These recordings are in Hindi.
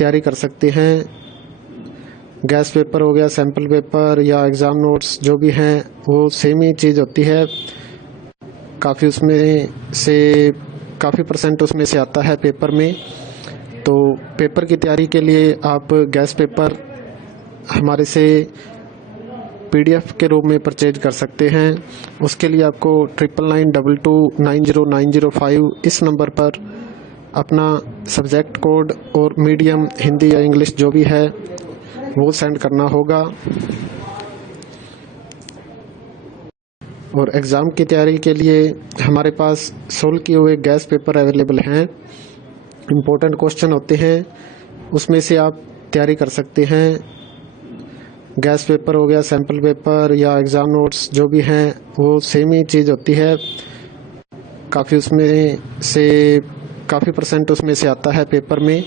तैयारी कर सकते हैं। गैस पेपर हो गया, सैम्पल पेपर या एग्ज़ाम नोट्स जो भी हैं वो सेम ही चीज़ होती है। काफ़ी उसमें से काफ़ी परसेंट उसमें से आता है पेपर में। तो पेपर की तैयारी के लिए आप गैस पेपर हमारे से PDF के रूप में परचेज कर सकते हैं। उसके लिए आपको 9992290905 इस नंबर पर अपना सब्जेक्ट कोड और मीडियम हिंदी या इंग्लिश जो भी है वो सेंड करना होगा। और एग्ज़ाम की तैयारी के लिए हमारे पास सोल्व किए हुए गैस पेपर अवेलेबल हैं। इम्पोर्टेंट क्वेश्चन होते हैं, उसमें से आप तैयारी कर सकते हैं। गैस पेपर हो गया, सैम्पल पेपर या एग्ज़ाम नोट्स जो भी हैं वो सेम ही चीज़ होती है। काफ़ी उसमें से काफ़ी परसेंट उसमें से आता है पेपर में।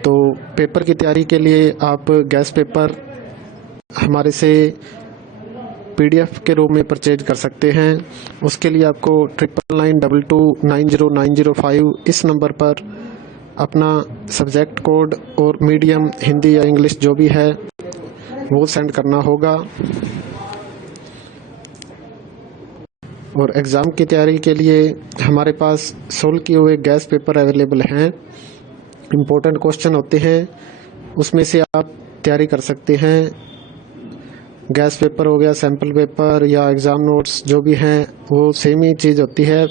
तो पेपर की तैयारी के लिए आप गैस पेपर हमारे से PDF के रूप में परचेज कर सकते हैं। उसके लिए आपको 9992290905 इस नंबर पर अपना सब्जेक्ट कोड और मीडियम हिंदी या इंग्लिश जो भी है वो सेंड करना होगा। और एग्ज़ाम की तैयारी के लिए हमारे पास सोल्व किए हुए गैस पेपर अवेलेबल हैं। इम्पोर्टेंट क्वेश्चन होते हैं, उसमें से आप तैयारी कर सकते हैं। गैस पेपर हो गया, सैम्पल पेपर या एग्ज़ाम नोट्स जो भी हैं वो सेम ही चीज़ होती है।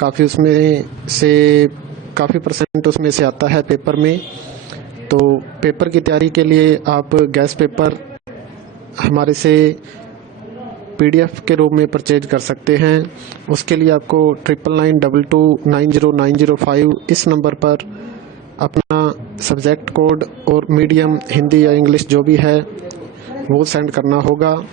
काफ़ी उसमें से काफ़ी परसेंट उसमें से आता है पेपर में। तो पेपर की तैयारी के लिए आप गैस पेपर हमारे से PDF के रूप में परचेज कर सकते हैं। उसके लिए आपको 9992290905 इस नंबर पर अपना सब्जेक्ट कोड और मीडियम हिंदी या इंग्लिश जो भी है वो सेंड करना होगा।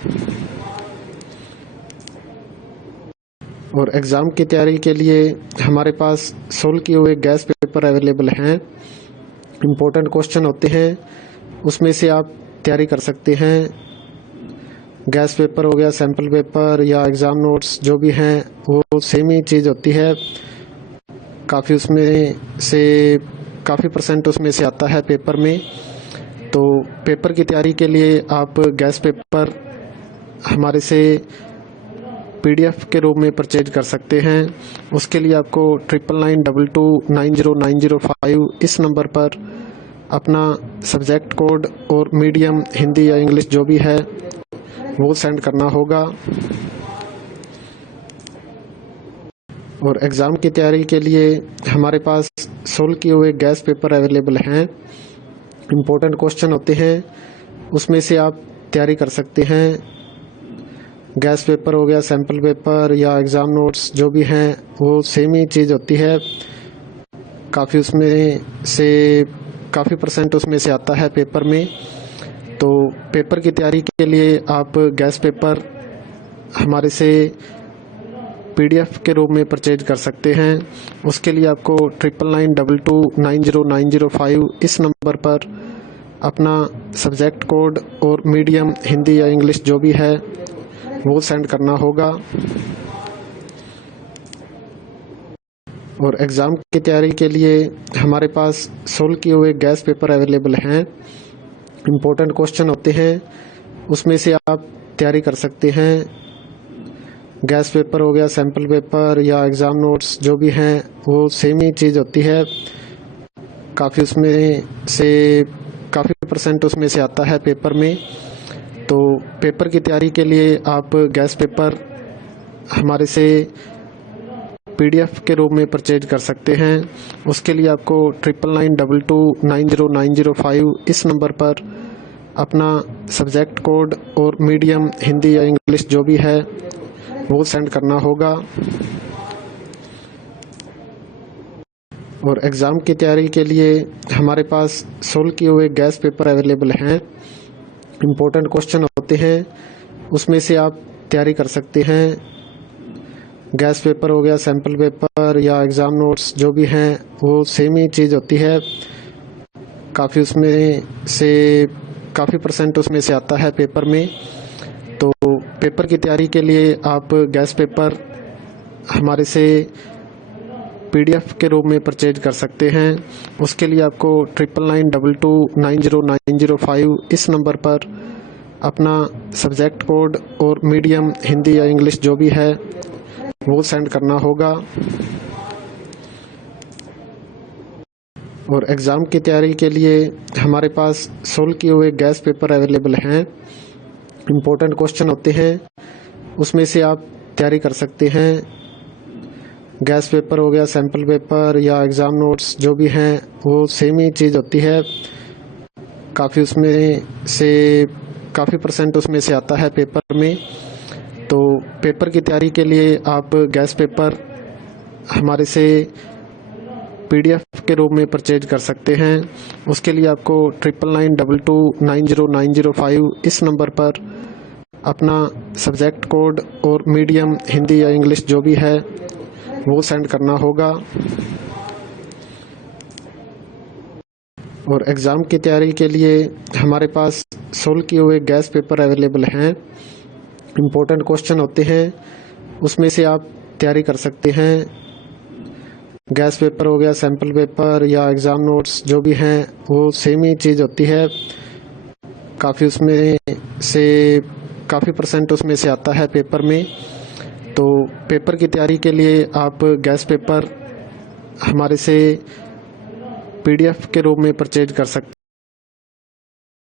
और एग्ज़ाम की तैयारी के लिए हमारे पास सोल्व किए हुए गैस पेपर अवेलेबल हैं। इम्पोर्टेंट क्वेश्चन होते हैं, उसमें से आप तैयारी कर सकते हैं। गैस पेपर हो गया, सैम्पल पेपर या एग्ज़ाम नोट्स जो भी हैं वो सेम ही चीज़ होती है। काफ़ी उसमें से काफ़ी परसेंट उसमें से आता है पेपर में। तो पेपर की तैयारी के लिए आप गैस पेपर हमारे से PDF के रूप में परचेज कर सकते हैं। उसके लिए आपको 9992290905 इस नंबर पर अपना सब्जेक्ट कोड और मीडियम हिंदी या इंग्लिश जो भी है वो सेंड करना होगा। और एग्ज़ाम की तैयारी के लिए हमारे पास सोल्व किए हुए गैस पेपर अवेलेबल हैं। इम्पोर्टेंट क्वेश्चन होते हैं, उसमें से आप तैयारी कर सकते हैं। गैस पेपर हो गया, सैम्पल पेपर या एग्ज़ाम नोट्स जो भी हैं वो सेम ही चीज़ होती है। काफ़ी उसमें से काफ़ी परसेंट उसमें से आता है पेपर में। तो पेपर की तैयारी के लिए आप गैस पेपर हमारे से PDF के रूप में परचेज कर सकते हैं। उसके लिए आपको 9992290905 इस नंबर पर अपना सब्जेक्ट कोड और मीडियम हिंदी या इंग्लिश जो भी है वो सेंड करना होगा। और एग्ज़ाम की तैयारी के लिए हमारे पास सोल्व किए हुए गैस पेपर अवेलेबल हैं। इम्पोर्टेंट क्वेश्चन होते हैं, उसमें से आप तैयारी कर सकते हैं। गैस पेपर हो गया, सैम्पल पेपर या एग्ज़ाम नोट्स जो भी हैं वो सेम ही चीज़ होती है। काफ़ी उसमें से काफ़ी परसेंट उसमें से आता है पेपर में। तो पेपर की तैयारी के लिए आप गैस पेपर हमारे से PDF के रूप में परचेज कर सकते हैं। उसके लिए आपको 9992290905 इस नंबर पर अपना सब्जेक्ट कोड और मीडियम हिंदी या इंग्लिश जो भी है वो सेंड करना होगा। और एग्ज़ाम की तैयारी के लिए हमारे पास सोल्व किए हुए गैस पेपर अवेलेबल हैं। इम्पोर्टेंट क्वेश्चन होते हैं, उसमें से आप तैयारी कर सकते हैं। गैस पेपर हो गया, सैम्पल पेपर या एग्ज़ाम नोट्स जो भी हैं वो सेम ही चीज़ होती है। काफ़ी उसमें से काफ़ी परसेंट उसमें से आता है पेपर में। तो पेपर की तैयारी के लिए आप गैस पेपर हमारे से पीडीएफ के रूप में परचेज कर सकते हैं। उसके लिए आपको 9992290905 इस नंबर पर अपना सब्जेक्ट कोड और मीडियम हिंदी या इंग्लिश जो भी है वो सेंड करना होगा। और एग्ज़ाम की तैयारी के लिए हमारे पास सोल्व किए हुए गैस पेपर अवेलेबल हैं। इम्पोर्टेंट क्वेश्चन होते हैं, उसमें से आप तैयारी कर सकते हैं। गैस पेपर हो गया, सैम्पल पेपर या एग्ज़ाम नोट्स जो भी हैं वो सेम ही चीज़ होती है। काफ़ी परसेंट उसमें से आता है पेपर में। तो पेपर की तैयारी के लिए आप गैस पेपर हमारे से पीडीएफ के रूप में परचेज कर सकते हैं। उसके लिए आपको 9992290905 इस नंबर पर अपना सब्जेक्ट कोड और मीडियम हिंदी या इंग्लिश जो भी है वो सेंड करना होगा। और एग्ज़ाम की तैयारी के लिए हमारे पास सोल्व किए हुए गैस पेपर अवेलेबल हैं। इम्पोर्टेंट क्वेश्चन होते हैं, उसमें से आप तैयारी कर सकते हैं। गैस पेपर हो गया, सैम्पल पेपर या एग्ज़ाम नोट्स जो भी हैं वो सेम ही चीज़ होती है। काफ़ी परसेंट उसमें से आता है पेपर में। तो पेपर की तैयारी के लिए आप गैस पेपर हमारे से पीडीएफ के रूप में परचेज कर सकते हैं।